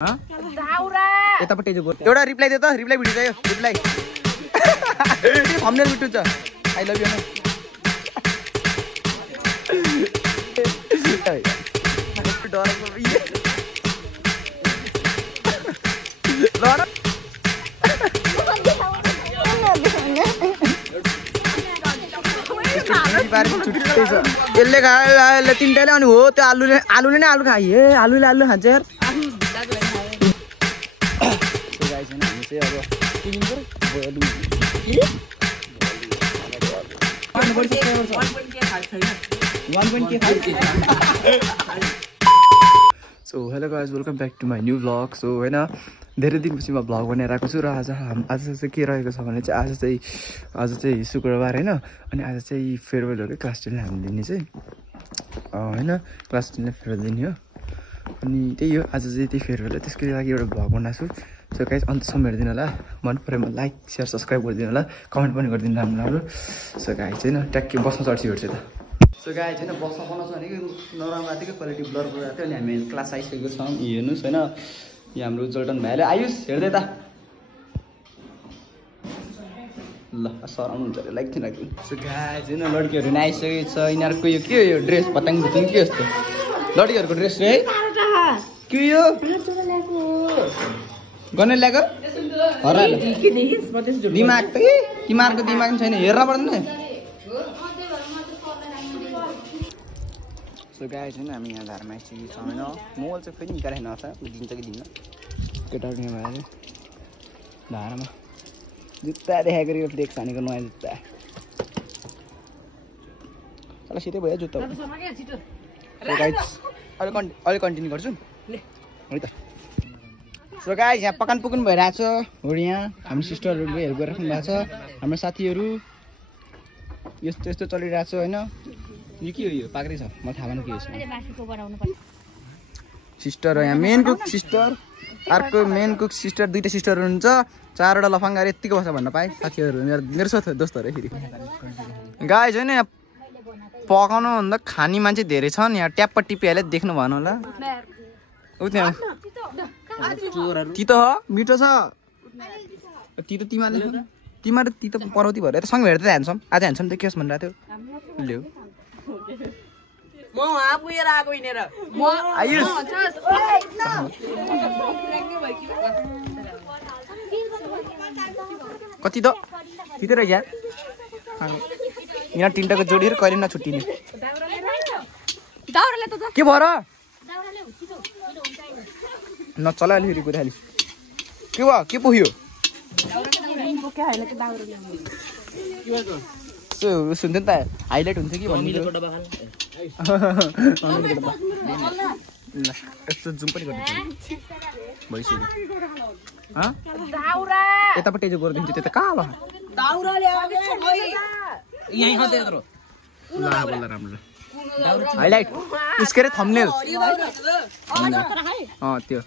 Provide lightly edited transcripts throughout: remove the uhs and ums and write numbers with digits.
यतापट्टि एउटा reply they त रिप्लाई भिडियो चाहियो रिप्लाई थम्बनेल बिटु छ आई लभ यु यसले खाए तिनटाले अनि हो त्यो आलुले नै आलु खाए आलुले आलु खान्छ यार so hello guys welcome back to my new vlog so होइन धेरै दिनपछि म भ्लग बनाएर आएको छु र आज चाहिँ के रहेको छ भने चाहिँ आज चाहिँ शुक्रबार होइन अनि आज चाहिँ फेयरवेल हो कि क्लास 10 हामी दिने चाहिँ होइन क्लास 10 फेयरवेल दिने हो अनि त्यही हो आज चाहिँ त्यही फेयरवेल हो त्यसको लागि एउटा भ्लग बनाएको छु सो गाइज अन्तसम्म हेरिदिनु होला मन पऱ्यो लाइक सेयर सब्सक्राइब गरिदिनु होला कमेन्ट पनि गरिदिनु राम्रो सो गाइज होइन ट्याक्कै बस्न चढ्छु हेर्छु त सो गाइज होइन बस्न बनाउँछ भनेको नराम्रो आएको थियो क्वालिटी ब्लर गएको थियो अनि हामी क्लास आइसकेको छौँ हेर्नुहोस् होइन यहाँ हाम्रो जोल्टन भाइले आयुष हेर्दै त ल सराउनु हुन्छ अरे लाइक थिएन सो गाइज होइन लड्कीहरू नि आइसकेको छ यिनीहरूको यो के हो यो ड्रेस पताङ भुतिङ के जस्तो लड्कीहरूको ड्रेस है के यो गर्न ल्याएको दिमाग त कि तिमीहरूको दिमाग पनि छैन हेर्न पर्दैन सो गाइज होइन हामी यहाँ धारमा आइसकेको छौँ होइन मोबाइल चाहिँ फेरि निकालेन छ दिन्छ कि दिन्न केटाहरू यहाँ भएर धारामा जुत्ता देखाएको यो फ्लेक्स हानेको नयाँ जुत्ता चल सिधै भयो जुत्ता अहिले कन्टिन्यू गर्छु है त सो गाइज यहाँ पकान पुकुन भइरहेको छ हो यहाँ हामी सिस्टरहरू हेल्प गरिराख्नु भएको छ हाम्रो साथीहरू यस्तो यस्तो चलिरहेको छ होइन यो के हो यो पाक्रै छ म थाहा भएन के हो सिस्टर हो यहाँ मेन कुक सिस्टर अर्को मेन कुक सिस्टर दुईवटा सिस्टरहरू हुन्छ चारवटा लफाङ्गाहरू यत्तिको बस्छ भन्न पाएँ साथीहरू मेरो साथी दोस्तहरू फेरि गाइज होइन यहाँ पकाउनु भन्दा खाने मान्छे धेरै छन् यहाँ ट्याप्प टिपिहाल्यो देख्नु भएन होला ऊ त्यहाँ तितो हो मिठो छ तितो तिमीहरू तितो पराउती भएर सँगै हेर्दै हान्छौँ आज हान्छौँ त के होस् भनिरहेको थियो ल्याऊ कति त तितो रहेछ यहाँ तिनटाको जोडीहरू कहिले नछुट्टिने के भएर नचला अलि फेरि कुरा के भयो के पुग्यो सुन्छ नि त हाइलाइट हुन्छ कि भन्ने यस्तो जुम पनि गर्नु भइसक्यो यतापट्टि जो गरिदिन्छु त्यो त कहाँ भयो राम्रो हाइलाइट उसके अरे थम्बनेल त्यो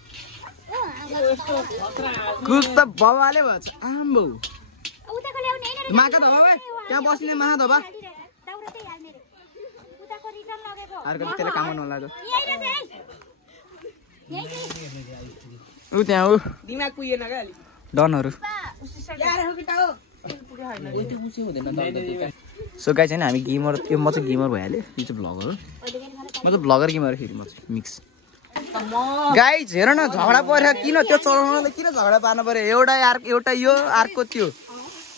कुक त बबाले भन्छ आम्बो माका धबा भाइ त्यहाँ बस्ने माहा धबा अर्को त्यसलाई काम गर्नु होला ऊ त्यहाँ ऊ डनहरू सो गाइज होइन हामी गेमर त्यो म चाहिँ गेमर भइहाल्यो यो चाहिँ भ्लगर हो म चाहिँ भ्लगर गेमर फेरि म चाहिँ मिक्स गाइज हेर न झगडा पऱ्यो किन त्यो चलाउनलाई किन झगडा पार्नु पऱ्यो एउटा यो अर्को त्यो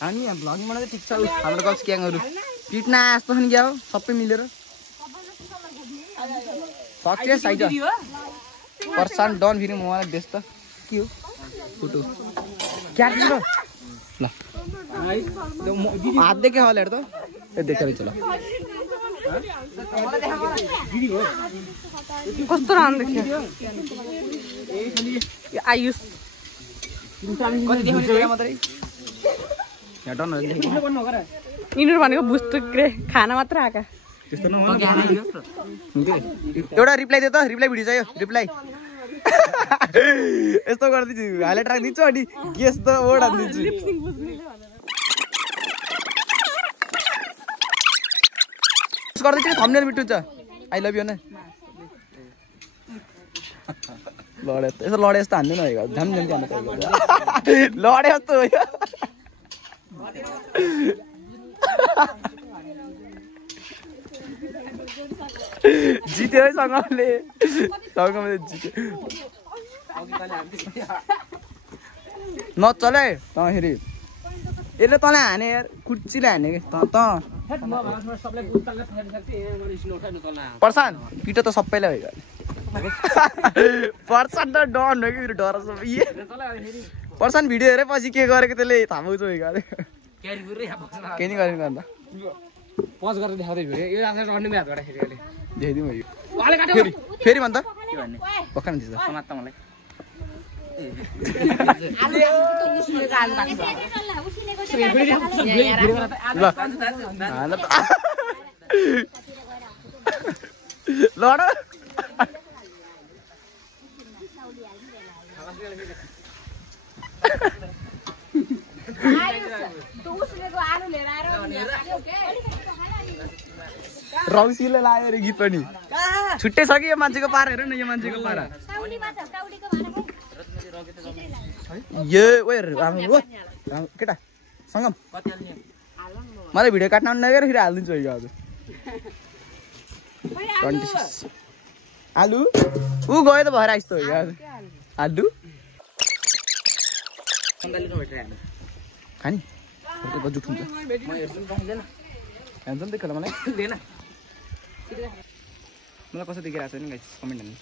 हामी यहाँ भ्लगिङ बनाउँदै ठिक छ हाम्रो गर्ल्स ग्याङहरू पिट्न जस्तो नि क्या हो सबै मिलेर सक्यो साइड पर्सान डन फेरि मलाई बेस त के हो फोटो क्या ल हात देखे होला हेर त ए देखेर चल कस्तो राम्रो देखियो आयुष कति देखाउने मात्रै यहाँ डन यिनीहरू भनेको बुझ्छु के खाना मात्र आएका त्यस्तो एउटा रिप्लाई दे त रिप्लाई भिडियो चाहियो रिप्लाई यस्तो गरिदिन्छु हाइलाइट राखिदिन्छु अनि गेस त वर्ड हालिदिन्छु गर्दै थम्बनेल बिटु छ आई लभ यु न लडे यसो लडे जस्तो हान्दैन है झ्याम झ्याम हान्नु लडे जस्तो हो जित्यो है सँगले जित्यो नचल है तँखेरि यसले तँलाई हाने यार कुर्चीले हाने कि पर्सान पिटो त सबैलाई हो पर्सान त डन हो कि डर पर्सान भिडियो हेरे पछि के गरेको त्यसले थाहा पाउँछ केही नि गरेन अन्त पज गरेर देखाउँदै भिडियो यो आज रड्ने म्याच गर्दाखेरि देखाइदिउँ फेरि भन् त भर्खर दिन्छ समात मलाई लड रौसीले लाग्यो अरे गीत पनि छुट्टै छ कि यो मान्छेको पारा हेर न यो मान्छेको पारा केटा सङ्गम मलाई भिडियो काट्न आउनु नगेर फेरि हालिदिन्छु है आज 26 आलु ऊ गयो त भएर आइस् त हो आलु खानी जुठ हुन्छ हेर्छ नि देख्छ मलाई मलाई कसो देखिरहेको छ नि गाइस कमेन्ट हाल्नु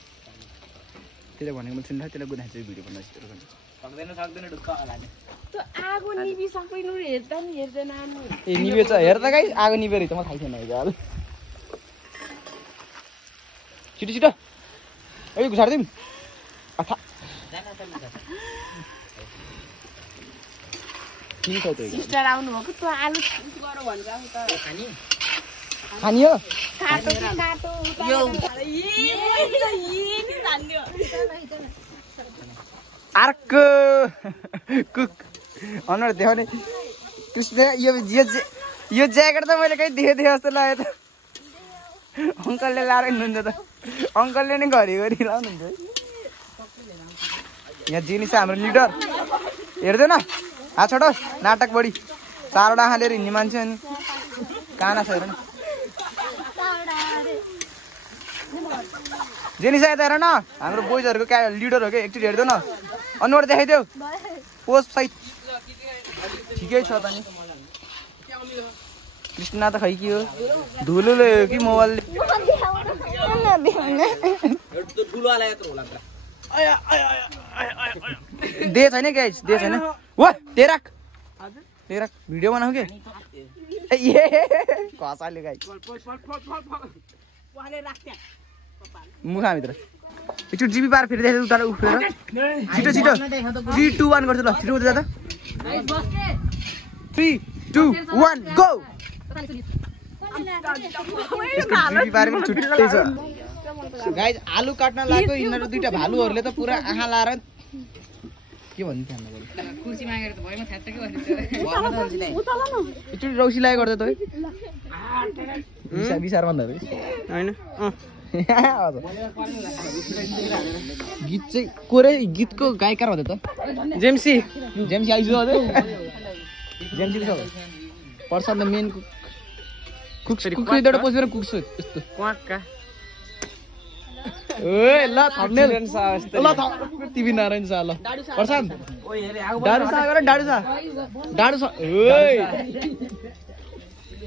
त्यसले भनेको मैले सुन्दा त्यसलाई गुनाइ चाहिँ भिडियो बनाउँछु सक्दैन ढुक्क लाग्यो त्यो आगो निभिसक्नु हेर्दा नि हेर्दैन ए निभेछ हेर्दा गाइस आगो निभेर त म थाहा छैन है छिटो छिटो ए घुसार्दिम अथा के छ त सिस्टर आउनु भएको त्यो आलु गरौ भन्छ त खानी हो काटो यो अर्क कुक अनुहार देखाउने कृष्ण यो ज्याकेट त मैले कहीँ देखेँ जस्तो लाग्यो त अङ्कलले लाएर हिँड्नुहुन्छ त अङ्कलले नै घरि लाउनुहुन्छ है यहाँ जिनिस हाम्रो लिडर हेर्दैन हात छोडो नाटक बढी 4वटा आँखा लिएर हिँड्ने मान्छे अनि काना छ हेर न जेनिस आयो त हेर न हाम्रो बोइजहरूको क्या लिडर हो क्या एकचोटि हेर्दैन अनुहार देखाइदेऊ पोस्ट सहित ठिकै छ त नि कृष्ण त खै के हो धुलोले हो कि मोबाइलले दे छैन गाइस दे छैन वा तेराक भिडियो बनाऊ के ए कसाले गाइस मुखाभित्र एकचोटि जिबी पार फेरि देखाइदेऊ उता उफ्रेर छिटो 3 2 1 गर्छु ल छिटो उता जा त 3 2 1 गो जिबी पार पनि छुट्टै छ गाइस आलु काट्न लाग्यो यिनीहरु दुईटा भालुहरुले त पुरा आँखा लाएर के भन्थे हाम्रो कुर्सी मागेर त भएन थाहा के भन्थे एकचोटि रौसी लागे गर्दै त है बिसार भन्दा हैन गीत चाहिँ कोरे गीतको गायककार हो त जेम्सी आइजु अझै जेम्सी छ पर्सन द मेन कुक दुईटा पोसेर कुक्छु यस्तो क्वाक्का ओए ल थम्नेल ल टिभी नारायण सा ल पर्सन डाडु सा गरे डाडु सा ओए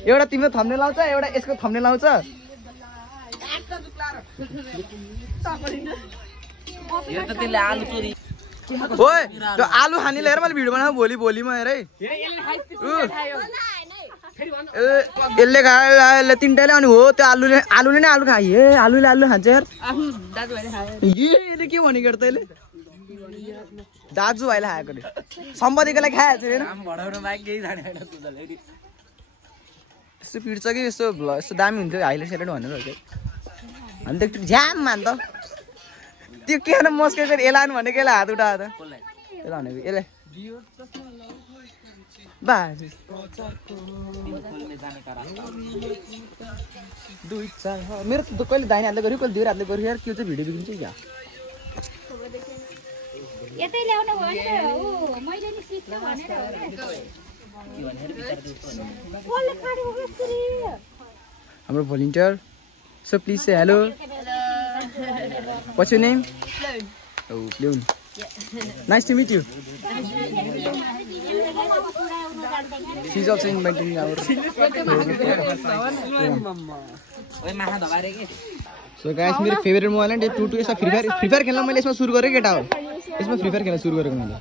एउटा तिम्रो थम्नेल आउँछ एउटा यसको थम्नेल आउँछ ओए त्यो आलु खानीले हेर मैले भिडियो बनाऊ भोलिमा हेर है यसले खायो तिनटाले अनि हो त्यो आलुले नै आलु खायो आलुले आलु खान्छ यार यसले के भनेको त यसले दाजुभाइले खाएको अरे सम्पत्तिकोलाई खाएको यस्तो पिट्छ कि यस्तो दामी हुन्थ्यो हाइलाइट साइलाइट भनेर अनि त झ्याम मान त त्यो के न मस्केको एलान भनेको यसलाई हात उठा त यसलाई भनेको यसलाई मेरो त कहिले दाहिने हातले गर्यो कहिले दुई हातले गर्यो यार त्यो चाहिँ भिडियो बिग्रिन्छ क्या यतै ल्याउनु भयो नि त ऊ मैले नि सिक्छु भनेर हो के हाम्रो volunteer so please say hello what's your name Oh Leon nice to meet you she's also inviting our so guys मेरो फेभरेट मोबाइल है 22 ऐसा फ्री फायर खेल्न मैले यसमा सुरु गरे केटा हो यसमा फ्री फायर खेल्न सुरु गरेको मैले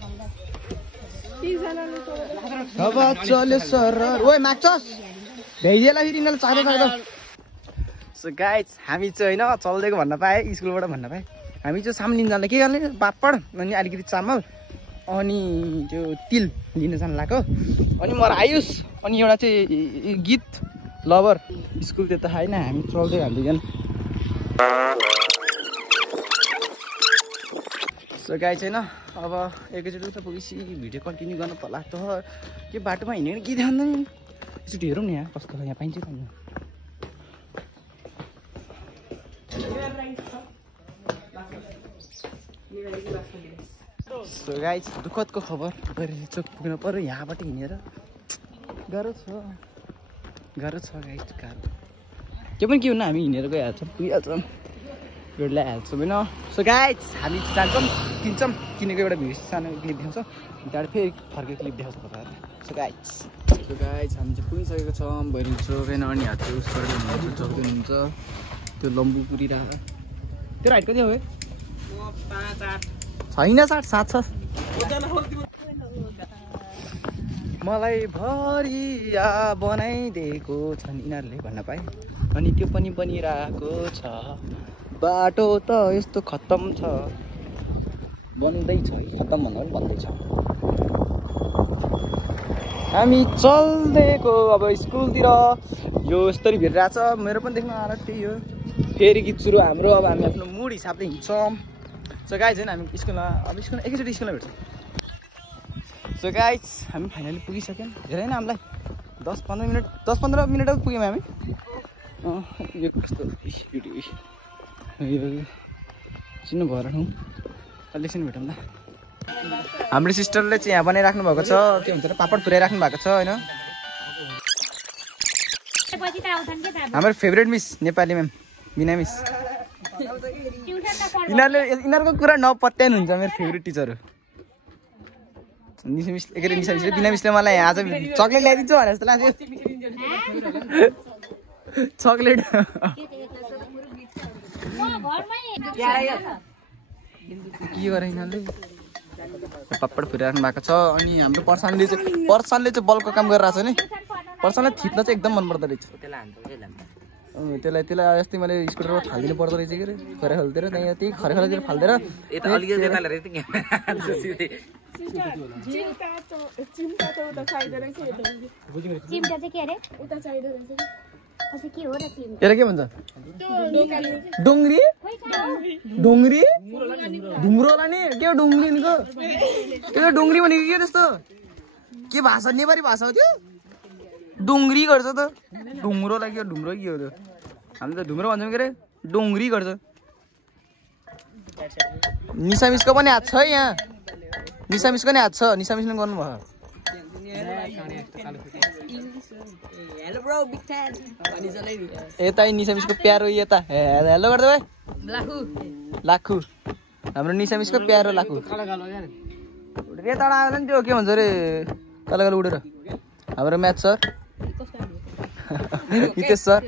अब चले सर ओए माक्छस् भेजेला फेरि इनले चाले गर्दा सो गाइस हामी चाहिँ हैन चल्दैको भन्न पाए स्कुलबाट भन्न पाए हामी चाहिँ सामान लिन जाँदा के गर्ने पापड अनि अलिकति चामल अनि त्यो तिल लिन जान लाग्यो अनि म आयुष अनि एउटा चाहिँ गीत लभर स्कुल त्यता हैन हामी चल्दै हाल्दिन सो गाइस हैन अब एकैचोटि उता पुगेपछि भिडियो कन्टिन्यू गर्न पर्ला त के बाटोमा हिँडेर के देखाउँदैन एकचोटि हेरौँ न यहाँ कस्तो यहाँ पाइन्छ त सो गाइस दुःखदको खबर चोक पुग्न पर्यो यहाँबाट हिँडेर गाह्रो छ गाह्रो गाइस गाह्रो के पनि के हुन्न हामी हिँडेर गइहाल्छौँ पुगिहाल्छौँ रोड ल्याइहाल्छौँ होइन सो गाइस हामी जान्छौँ किन्छौँ किनेको एउटा भिडियो सानो क्लिप देखाउँछौँ त्यहाँबाट फेरि फर्केको क्लिप देखाउँछ तपाईँहरूलाई सो गाइस हामी चाहिँ पुगिसकेको छौँ बहिनी चोक होइन अनि हात उस गरेर हुनुहुन्छ चौकी हुनुहुन्छ त्यो लम्बु पुरिरहेको त्यो हाइट कति हो छैन 7 छ मलाई भरिया बनाइदिएको छन् यिनीहरूले भन्न पाए अनि त्यो पनि बनिरहेको छ बाटो त यस्तो खत्तम छ बन्दैछ खत्तम भन्दा पनि बन्दैछ हामी चल्दैको अब स्कुलतिर यो यस्तरी भिडिरहेछ मेरो पनि देख्न आएर त्यही हो फेरि गीत सुरु हाम्रो अब हामी आफ्नो मुड हिसाबले हिँड्छौँ सो गाइज होइन हामी स्कुलमा अब स्कुलमा एकैचोटि स्कुलमा भेट्छौँ सो गाइज हामी फाइनली पुगिसक्यौँ धेरै नै हामीलाई 10-15 मिनट पुग्यौँ हामी यो कस्तो चिन्नु भएर ठाउँ एकछिन भेटौँ ल हाम्रो सिस्टरले चाहिँ यहाँ बनाइराख्नु भएको छ के भन्छ पापड पुऱ्याइराख्नु भएको छ होइन हाम्रो फेभरेट मिस नेपाली म्याम बिना मिस यिनीहरूको कुरा नपत्याउनुहुन्छ मेरो फेभरेट टिचर हो निशा मिसले बिना मिसले मलाई आज चक्लेट ल्याइदिन्छु भने जस्तो लाग्यो चक्लेट के गरे यिनीहरूले पापड फुरिराख्नु भएको छ अनि हाम्रो पर्सनले चाहिँ बल्कको काम गरिरहेको छ नि पर्सनलाई थिप्न चाहिँ एकदम मन पर्दो रहेछ त्यसलाई अस्ति मैले स्कुटरमा फालिदिनु पर्दो रहेछ कि खरे खालिदिएर त्यहाँ त्यही खरे खालिदिएर फालिदिएर यसलाई के भन्छ डोङ्ग्री डोङ्ग्री ढुङ्ग्रो होला नि के हो डोङ्ग्री त्यो डोङ्ग्री भनेको के त्यस्तो के भाषा नेपाली भाषा हो त्यो डोङ्ग्री गर्छ त ढुङ्ग्रो लाग्यो ढुङ्ग्रो के हो त्यो हामी त ढुङ्ग्रो भन्छौँ के अरे डोङ्ग्री गर्छ निशा मिसको पनि हात छ है यहाँ निशा मिसको नि हात छ निशा मिसले गर्नुभयो यता निशा मिसको प्यारो यता हेलो गर्दै भाइ लाखु हाम्रो निशा मिसको प्यारो लाखु यताबाट आयो नि त्यो के भन्छ अरे कल कल उडेर हाम्रो म्याथ सर नितेश सर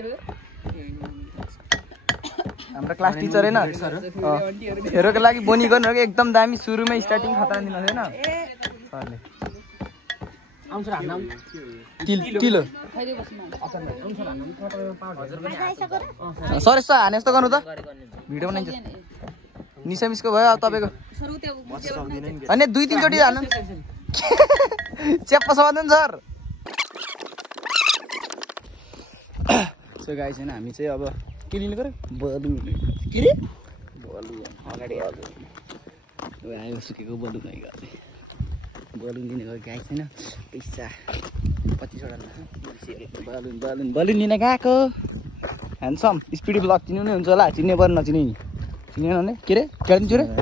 हाम्रो क्लास टिचर होइन हेरोको लागि बोनी गर्नु एकदम दामी सुरुमै स्टार्टिङ खतरा दिनु होइन सरले किलो सर यसो हाने जस्तो गर्नु त भिडियो बनाइन्छ निशा मिसको भयो अब तपाईँको अनि 2-3 चोटि हाल्नु च्याप्पा समाधान सर सो गाइस होइन हामी चाहिँ अब के लिनु पर्यो बलुन के रे बलुन अगाडि आयो सुकेको बलुन बलुन लिने गयो गाइस होइन पैसा 25वटा बलुन लिन गएको ह्यान्डसम स्पिडी ब्लग चिन्नु नै हुन्छ होला चिन्ने पर्ने नचिने नि चिनेन भने के रे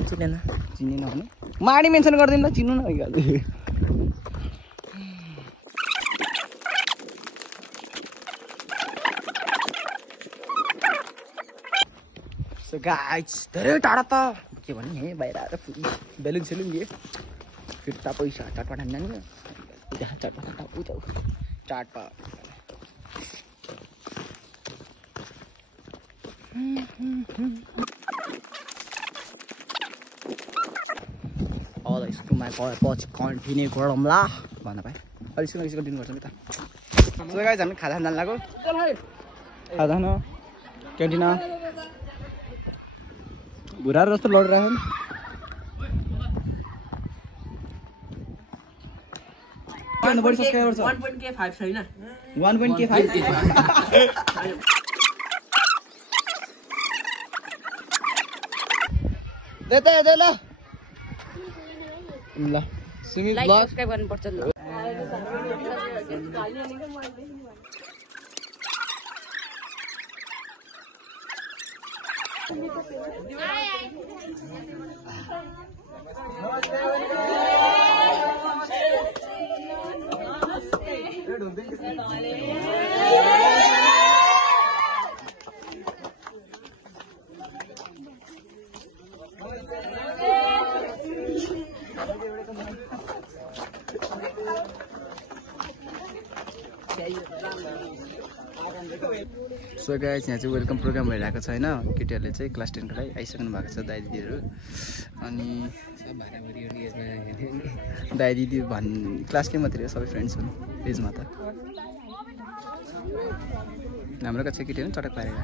चिनेन भने म माडी मेन्सन गर्दिनु ल चिन्नु न भइहाल्यो सो गाइस धेरै टाढा त के भन्ने हे बाहिर आएर बेलुन सेलुन दिए फिर्ता पैसा चाटपाट हान्न नि चाटपाट स्कुलमा गए पछि कन्टिन्यू गरौँला भन्न पाएँ अलिक स्कुलमा कन्टिन्यू गर्छ नि त सो गाइस हामी खाजा खान लाग्यो खाजा न क्यान्टिन भुराएर जस्तो लडिरहेको नि बढी सब्सक्राइबर छ 1.5 छैन 1.5 देते दे ल ल सिमी लाइक ब्लग सब्स्क्राइब गर्नुपर्छ ल सो गाइस यहाँ चाहिँ वेलकम प्रोग्राम भइरहेको छ होइन केटीहरूले चाहिँ क्लास 10 को लागि आइसक्नु भएको छ दाइ दिदीहरू अनि दाइ दिदी क्लास के मात्रै हो सबै फ्रेन्ड्स हुन् एजमा त हाम्रो कक्षा केटीहरू चटक पारेको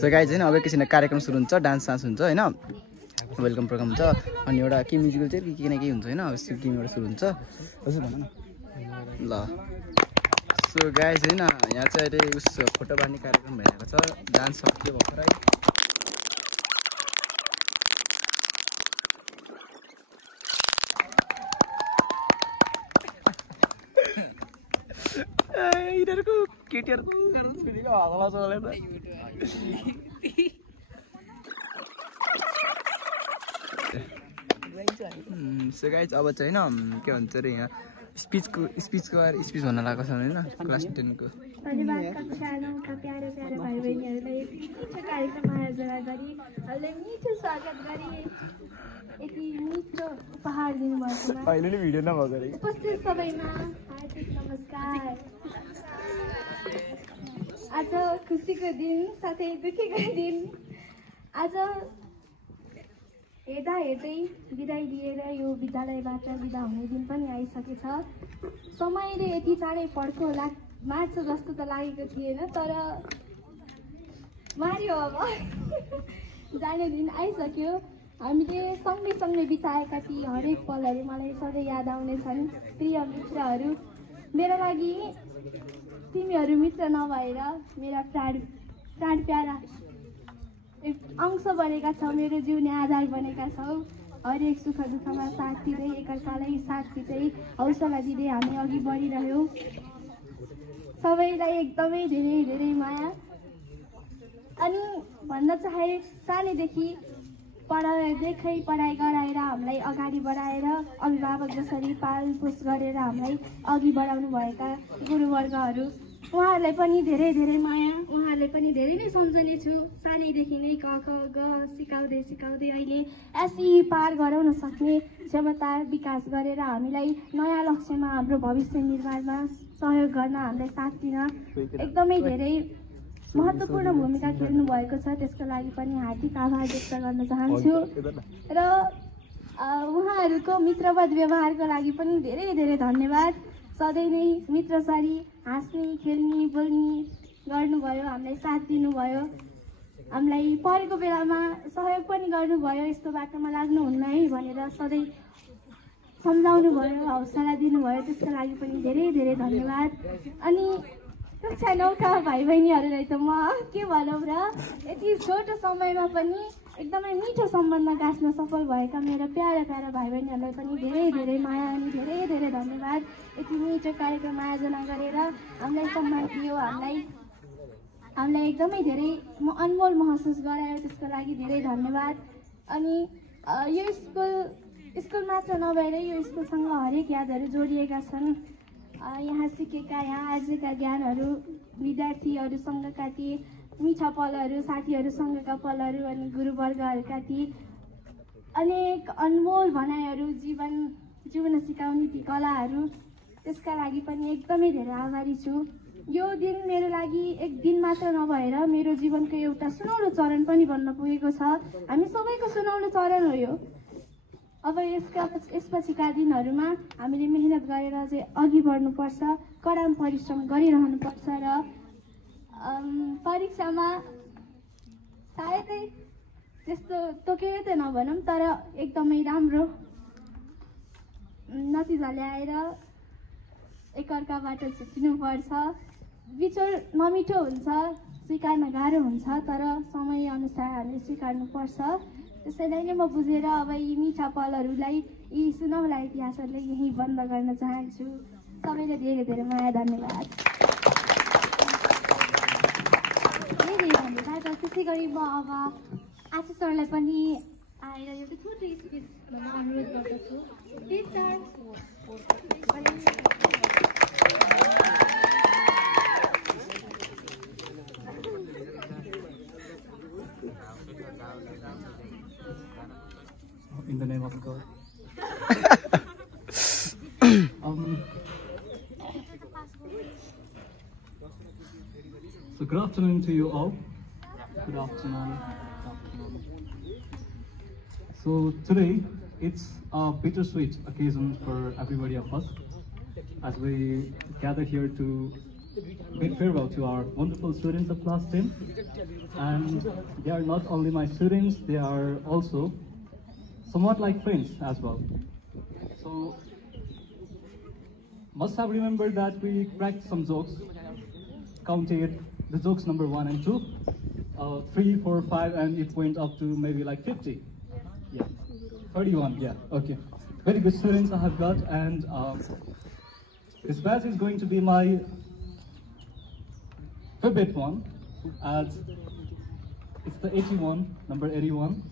सो गाइस होइन अब एकैछिन कार्यक्रम सुरु हुन्छ डान्स हुन्छ होइन वेलकम प्रोग्राम हुन्छ अनि एउटा के म्युजिकल चाहिँ के न के हुन्छ होइन अब गेम एउटा सुरु हुन्छ हजुर भन न ल सो गाइस होइन यहाँ चाहिँ अहिले उस फोटो बाँड्ने कार्यक्रम भइरहेको छ डान्स सक्यो भर्खरै यिनीहरूको केटीहरूको हल्ला चले त सो गाइस अब चाहिँ होइन के भन्छ अरे यहाँ स्पिच भन्न लागेको छ होइन क्लास 10 को धन्यवाद कक्षा 9 का प्यारे भाइ बहिनीहरूलाई मिठो कार्यक्रम आयोजना गरी हजुरलाई मिठो स्वागत गरी यति मिठो उपहार दिनुभएकोमा अहिले नि भिडियो नभएको रे उपस्थित सबैमा हार्दिक नमस्कार आज खुसीको दिन साथै दुःखीको दिन आज हेर्दा हेर्दै बिदाई दिएर यो विद्यालयबाट बिदा हुने दिन पनि आइसकेछ समयले यति चाँडै फड्को मार्छ जस्तो त लागेको थिएन तर मार्यो अब जाने दिन आइसक्यो हामीले सँगै बिताएका ती हरेक पलहरू मलाई सधैँ याद आउनेछन् प्रिय मित्रहरू मेरो लागि तिमीहरू मित्र नभएर मेरा प्राण प्यारा अंश बनेका छौ मेरो जिउने आधार बनेका छौ हरेक सुख दुःखमा साथ दिँदै एकअर्कालाई साथ दिँदै हौसला दिँदै हामी अघि बढिरह्यौँ सबैलाई एकदमै धेरै माया अनि भन्न चाहे सानैदेखि पढाइ गराएर हामीलाई अगाडि बढाएर अभिभावक जसरी पालपोस गरेर हामीलाई अघि बढाउनु भएका गुरुवर्गहरू उहाँहरूलाई पनि धेरै माया उहाँहरूलाई पनि धेरै नै सम्झने छु सानैदेखि नै क ख ग सिकाउँदै अहिले एसई पार गराउन सक्ने क्षमता विकास गरेर हामीलाई नयाँ लक्ष्यमा हाम्रो भविष्य निर्माणमा सहयोग गर्न हामीलाई साथ दिन एकदमै धेरै महत्त्वपूर्ण भूमिका खेल्नु भएको छ त्यसको लागि पनि हार्दिक आभार व्यक्त गर्न चाहन्छु र उहाँहरूको मित्रवत व्यवहारको लागि पनि धेरै धन्यवाद सधैँ नै मित्रसरी हाँस्ने खेल्ने बोल्ने गर्नुभयो हामीलाई साथ दिनुभयो हामीलाई परेको बेलामा सहयोग पनि गर्नुभयो यस्तो बाटोमा लाग्नुहुन्न है भनेर सधैँ सम्झाउनु भयो हौसला दिनुभयो त्यसको लागि पनि धेरै धन्यवाद अनि कक्षा 9 का भाइ बहिनीहरूलाई त म के भनौँ र यति छोटो समयमा पनि एकदमै मिठो सम्बन्ध गाँच्न सफल भएका मेरो प्यारा भाइ बहिनीहरूलाई पनि धेरै माया अनि धेरै धन्यवाद यति मिठो कार्यक्रम आयोजना गरेर हामीलाई सम्मान दियो हामीलाई एकदमै धेरै अनमोल महसुस गरायो, त्यसको लागि धेरै धन्यवाद। अनि यो स्कुल मात्र नभएर यो स्कुलसँग हरेक यादहरू जोडिएका छन्। यहाँ सिकेका, यहाँ आर्जेका ज्ञानहरू, विद्यार्थीहरूसँगका ती मिठा पलहरू, साथीहरूसँगका पलहरू अनि गुरुवर्गहरूका ती अनेक अनमोल भनाइहरू, जीवन सिकाउने ती कलाहरू, त्यसका लागि पनि एकदमै धेरै आभारी छु। यो दिन मेरो लागि एक दिन मात्र नभएर मेरो जीवनको एउटा सुनौलो चरण पनि बन्न पुगेको छ। हामी सबैको सुनौलो चरण हो यो। अब यसपछिका दिनहरूमा हामीले मेहनत गरेर चाहिँ अघि बढ्नुपर्छ, कडा परिश्रम गरिरहनुपर्छ र परीक्षामा सायदै त्यस्तो तोकेर त नभनौँ तर एकदमै राम्रो नतिजा ल्याएर एकअर्काबाट छुट्टिनुपर्छ। बिचोड नमिठो हुन्छ, स्वीकार्न गाह्रो हुन्छ, तर समयअनुसार हामीले स्वीकार्नुपर्छ। त्यसैलाई नै म बुझेर अब यी मिठा पलहरूलाई, यी सुनौला इतिहासहरूलाई यहीँ बन्द गर्न चाहन्छु। सबैलाई धेरै धेरै माया, धन्यवाद। धेरै धन्यवाद। त्यसै गरी म अब आशिष सरलाई पनि आएर एउटा छोटो स्पिच भन्न अनुरोध गर्दछु। Please sir. In the name of God. So good afternoon to you all. Good afternoon. So today it's a bittersweet occasion for everybody of us as we gather here to bid farewell to our wonderful students of class 10. And they are not only my students, they are also somewhat like friends as well. So must have remembered that we cracked some jokes, counted the jokes number 1 and 2, 3, 4, 5, and it went up to maybe like 50. Yeah, 31, yeah, okay. Very good students I have got, and this batch is going to be my favorite one, as it's the 81, number 81.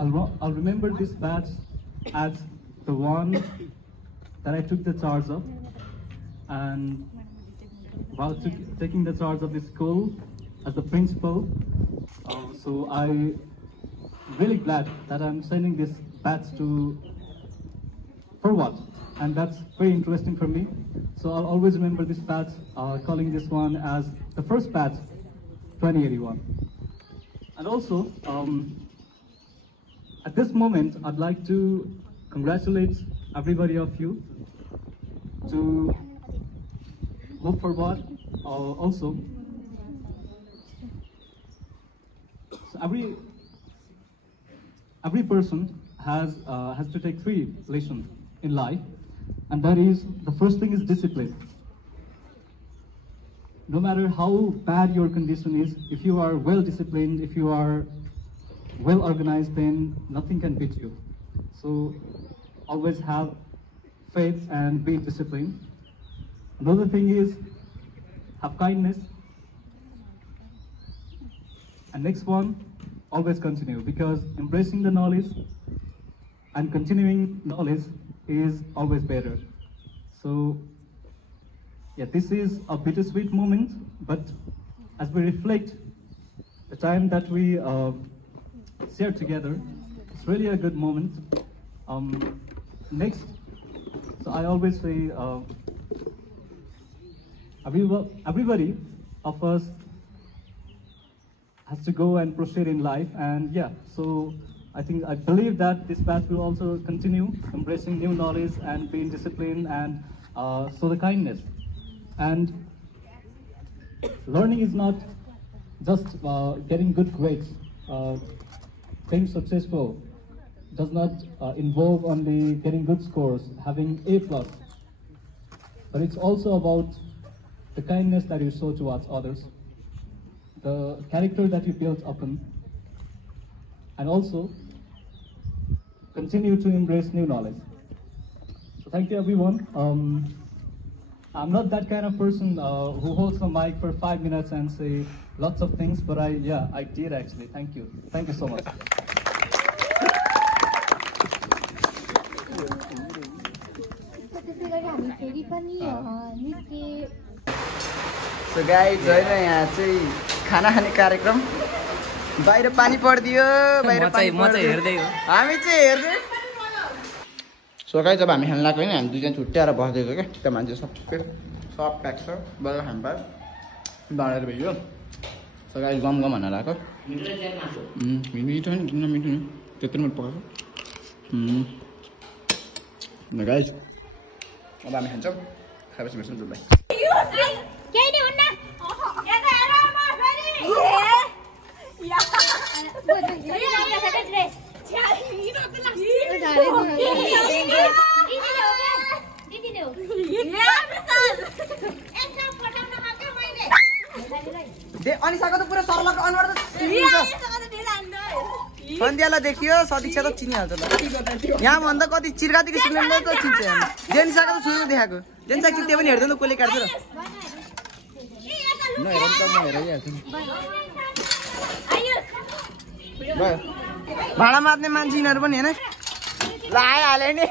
I'll remember this batch as the one that I took the charge of, and while taking the charge of the school as the principal, so I'm really glad that I'm sending this batch to forward, and that's very interesting for me. So I'll always remember this batch, calling this one as the first batch 2081. And also, at this moment, I'd like to congratulate everybody of you to move forward. Also, so every person has to take 3 lessons in life, and that is, the first thing is discipline. No matter how bad your condition is, if you are well disciplined, if you are well organized, then nothing can beat you. So always have faith and be disciplined. Another thing is have kindness. And next one, always continue, because embracing the knowledge and continuing knowledge is always better. So yeah, this is a bittersweet moment, but as we reflect the time that we share together, it's really a good moment. Next, so I always say, everybody of us has to go and proceed in life, and yeah, so I believe that this path will also continue embracing new knowledge and being disciplined and show the kindness. And learning is not just getting good grades. Being successful does not involve only getting good scores, having A+, but it's also about the kindness that you show towards others, the character that you build upon, and also continue to embrace new knowledge. So thank you, everyone. I'm not that kind of person who holds the mic for 5 minutes and say lots of things, but I did actually. Thank you so much. So guys, यहाँ चाहिँ खाना खाने कार्यक्रम बाहिर पानी परिदियो बाहिर पानी हेर्दै हो हामी चाहिँ हेर्दै सो गाइस जब हामी खान लाग्यो नि हामी दुईजना छुट्याएर बस्दैछौँ क्या त्यो मान्छे सब प्याक छ बल्ल खान पायो बाँडेर भइयो सो गाइस गम भनेर आएको मिठो नि किन मिठो नि त्यत्रो मिठो पकाएको गाइस अब हामी खान्छौँ खाएपछि भेट्छौँ जुलाई अनिसाको त पुरा सर्लको अनुहार त सन्ध्यालाई देखियो सदीक्षा त चिनिहाल्छ ल यहाँ भन्दा कति चिर्कातीको सिग्नल त चिन्छ जेन्साको त सुरु देखाएको जेन्सा चित्ते पनि हेर्दैन कसले काट्छ र नहेर त म हेरिहाल्छु भाँडा मात्ने मान्छे यिनीहरू पनि होइन लगाइहाल्यो नि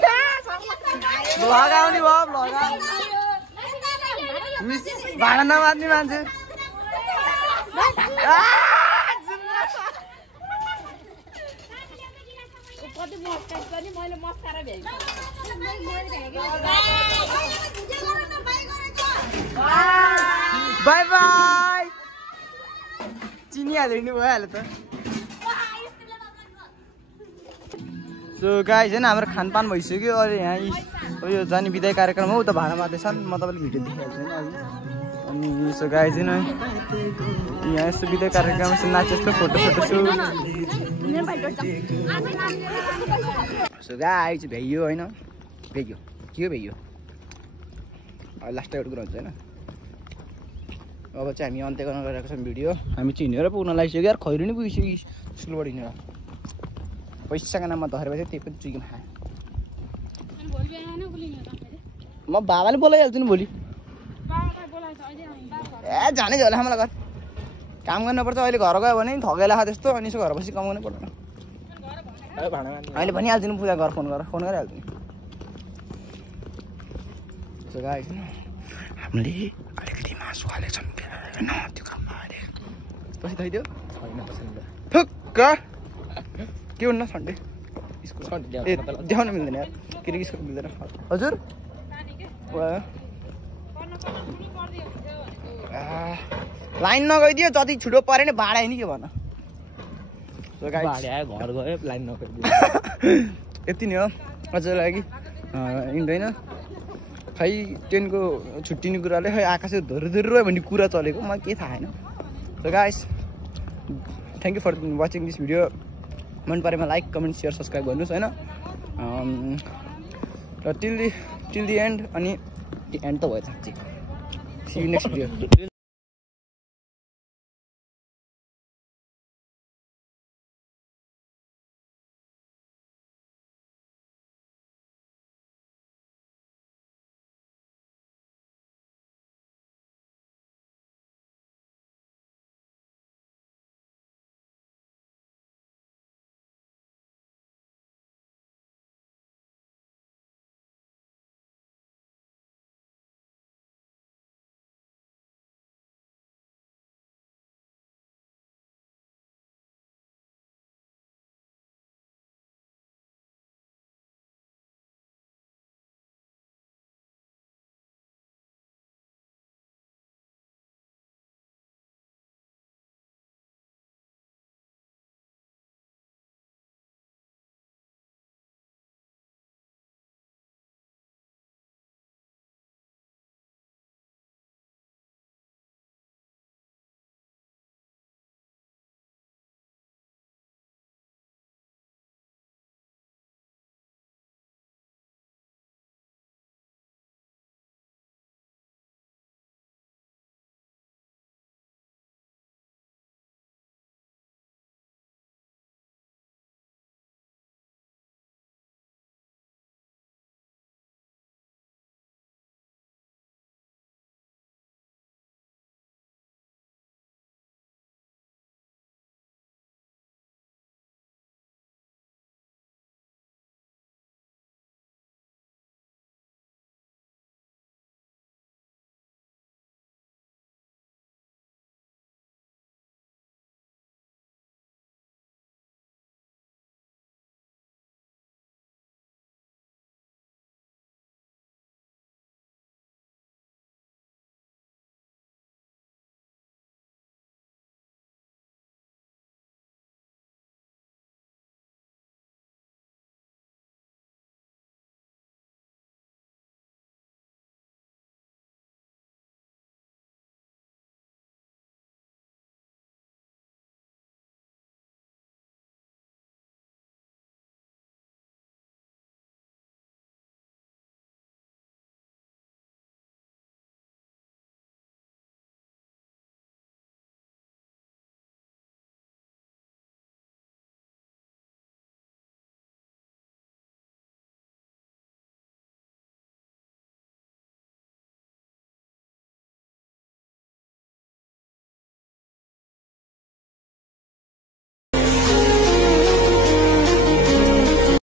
भ्लग आउने भयो भ्लग भाँडा नमात्ने मान्छे बाई बाई चिनिहाल्यो नि भइहाल्यो त सो गाइस होइन हाम्रो खानपान भइसक्यो अहिले यहाँ यो जाने बिदाई कार्यक्रम हो त भाडा मार्दैछन् म तपाईँले भिडियो देखिहाल्छु होइन अनि सो गाइस होइन यहाँ यस्तो बिदाई कार्यक्रम यस्तो नाच यस्तो फोटो सो गाइस भ्याइयो होइन भ्याइयो के हो भ्याइयो लास्ट एउटा कुरा हुन्छ होइन अब चाहिँ हामी अन्त्य गर्न गइरहेको छौँ भिडियो हामी चाहिँ हिँडेर पुग्न लागिसक्यो यार खैरो नि पुगिसक्यो स्कुलबाट हिँडेर पैसाको नाममा धरेर चाहिँ त्यही पनि चुकिम खाएँ म बाबाले बोलाइहाल्छु नि भोलि ए जानै झोला मलाई घर काम गर्नुपर्छ अहिले घर गयो भने ठगेला खा त्यस्तो अनि यसो घर बसी कमाउनै पर्दैन अहिले भनिहाल्छु नि पूजा घर फोन गरिहाल्छु नि त्यो गाइस हामीले अलिकति मासु हालेछौँ होइन त्यो क्रममा अहिले पछि थाइदियो ठुक्क के हुन्न सन्डे ए देखाउन मिल्दैन यार किनकि स्कुल मिल्दैन हजुर लाइन नगइदियो जति छिटो पऱ्यो नि भाडा नि के भन घर गयो लाइन नगइदियो यति नै हो अझै लागि हिँड्दैन खै 10 को छुट्टिने कुराले खै आकाश धुरधुर भन्ने कुरा चलेको मलाई के थाहा छैन so guys thank you for watching this video मन परेमा लाइक कमेन्ट सेयर सब्सक्राइब गर्नुहोस् होइन र टिल द एन्ड अनि एन्ड त भयो साँच्चै सी यु नेक्स्ट भिडियो